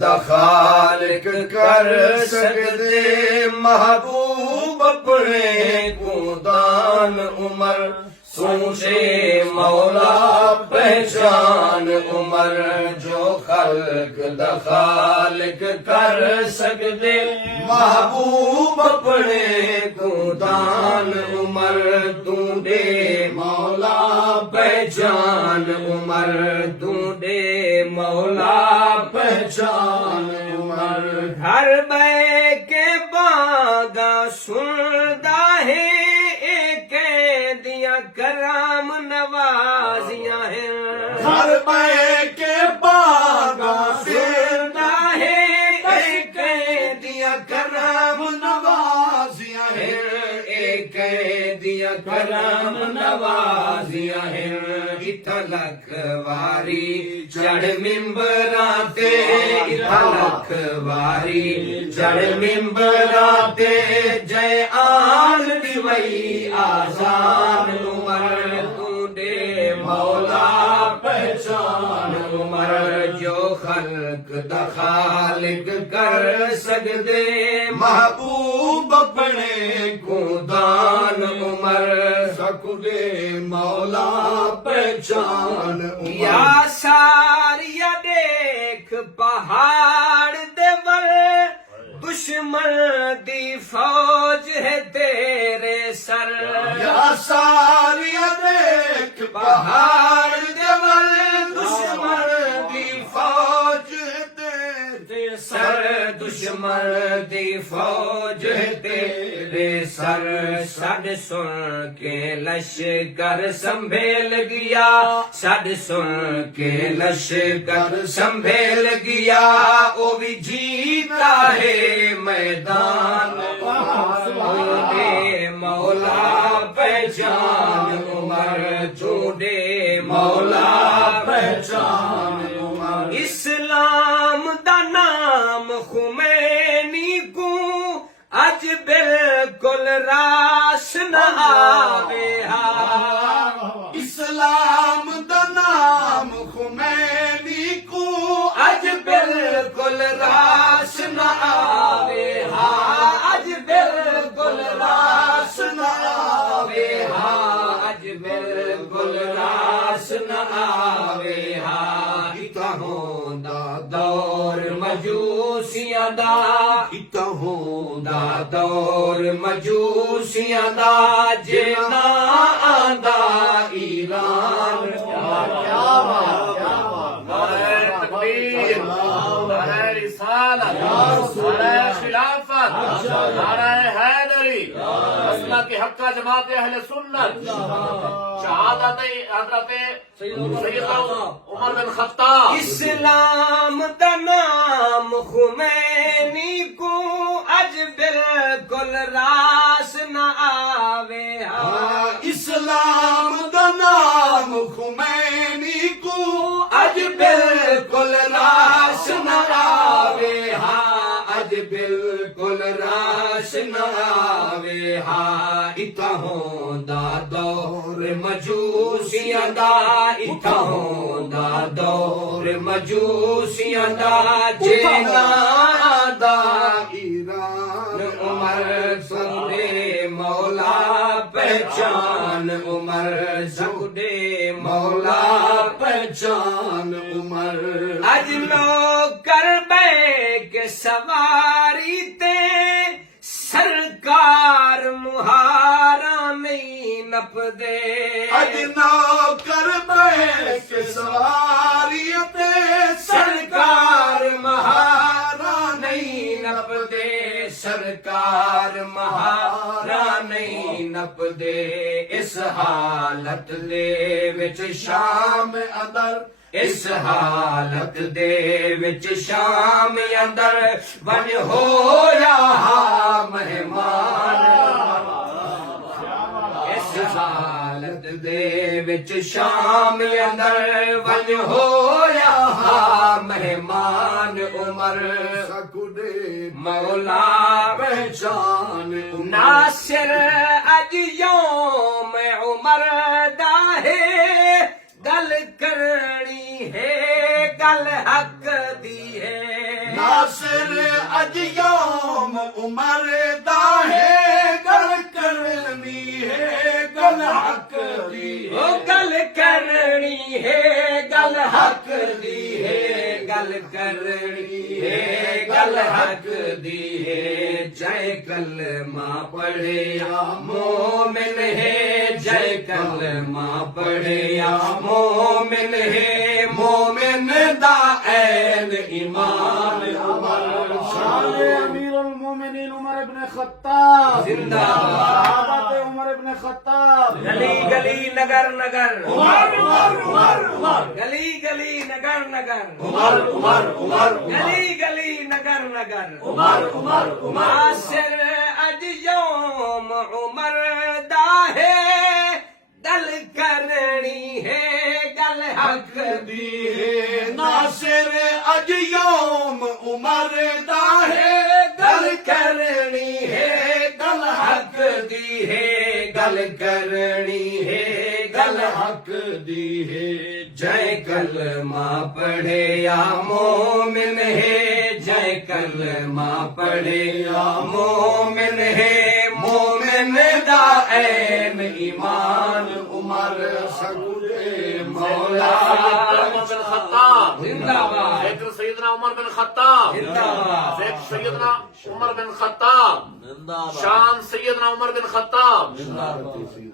खालिक कर सकदे महबूब अपने को दान उमर सोचे मौला पहचान उमर जो खल्क दा खालिक कर सकदे महबूब अपने को दान उमर तू दे मौला पहचान उमर तू दे मौला पहचान उमर घर बै के बागा सुनदा है एक दिया कराम नवाजियां हैं घर बै के बागा सुनदा है एक दिया कराम नवाजियां हैं एक दिया कराम नवाजियां हैं इथा लख वारी चढ़ मिंबरां ते इथा लख वारी चढ़ मिंबरां ते जय आन दी वई आजान उमर तू दे मौला पहचान उमर जो खल्क दा खालिक कर सकदे महबूब अपने को दान उमर सकदे मौला पहचान उमर या सारिया देख पहाड़ दे वर दुश्मन दी फौज है तेरे सर या सारिया देख पहाड़ दे वर दुश्मन दी फौज है तेरे सर दुश्मन दी फौज है तेरे सर सद सुन के लश्कर संभेल गया सद सुन के लश्कर संभेल गया ओ भी जीता है मैदान दे मौला पहचान उमर चूडे मौला पहचान उमर इस्लाम दा नाम खुमैनी को अज बिल्कुल रास न आवे हा इस्लाम दा नाम खुमैनी को अज बिल्कुल रास न आवे हा अज बिल्कुल रास न आवे हा अज बिल्कुल रास न आवे हा इता होंदा दौर मजूसियां दा इता होंदा दौर मजूसियां दा जेना आंदा ईरान क्या बात नारे तकबीर नारे रिसालत नारे खिलाफत नारे हैदरी मसला की हक्का जमात अहले सुन्नत शहादत हजरत सैयदना उमर बिन खत्ताब इस्लाम दा नाम खुमैनी को अज बिल्कुल रास न आवे हा इस्लाम दा नाम खुमैनी को अज बिल्कुल रास न आवे हा अज बिल्कुल रास न आवे हा इता होंदा दौर मजूसियां दा इता होंदा दौर मजूसियां दा जेना दा ईरान उमर सुदे मौला पहचान उमर सुदे मौला पहचान उमर अज लोग कर बैक सवारी ते सरकार मुहारा नहीं नपदे अज नौकर बैक सवारी ते सरकार महारा नहीं नपदे सरकार महारा नहीं नपदे इस हालत दे विच शाम अंदर इस हालत दे विच शाम अंदर वन होया मेहमान इस हालत दे विच शाम अंदर वन होया मेहमान उमर सकदे मौला पहचान नासिर अज यौम उमर दा है गल करनी है गल हक दी है नासिर अज यौम उमर दा है गल करनी है गल हक दी ओ गल करनी है गल हक दी है गल करनी है गल हक दी है जय कलमा पढ़े या मोमिन है जय कलमा पढ़े या मोमिन है मोमिन दा ऐन ईमान उमर शान अमीरुल मोमिनीन उमर इब्न खत्ताब जिंदाबाद सहाबत उमर इब्न खत्ताब गली गली नगर नगर उमर उमर उमर उमर गली गली नगर नगर उमर उमर उमर गली गली नगर नगर उमर उमर उमर नासिर अज यौम उमर दा है गल करनी है गल हक दी है नासिर अज यौम उमर दा है गल करनी है गल हक दी है गल करनी है गल हक दी है जय कलमा पढ़े या मोमिन है जय कलमा पढ़े या मोमिन है मोमिन दा ऐन ईमान उमर सगुदे मौला जिंदाबाद सैयदना उमर बिन खत्ताब जिंदाबाद सैयदना उमर बिन खत्ताब शान सैयदना उमर बिन खत्ताब जिंदाबाद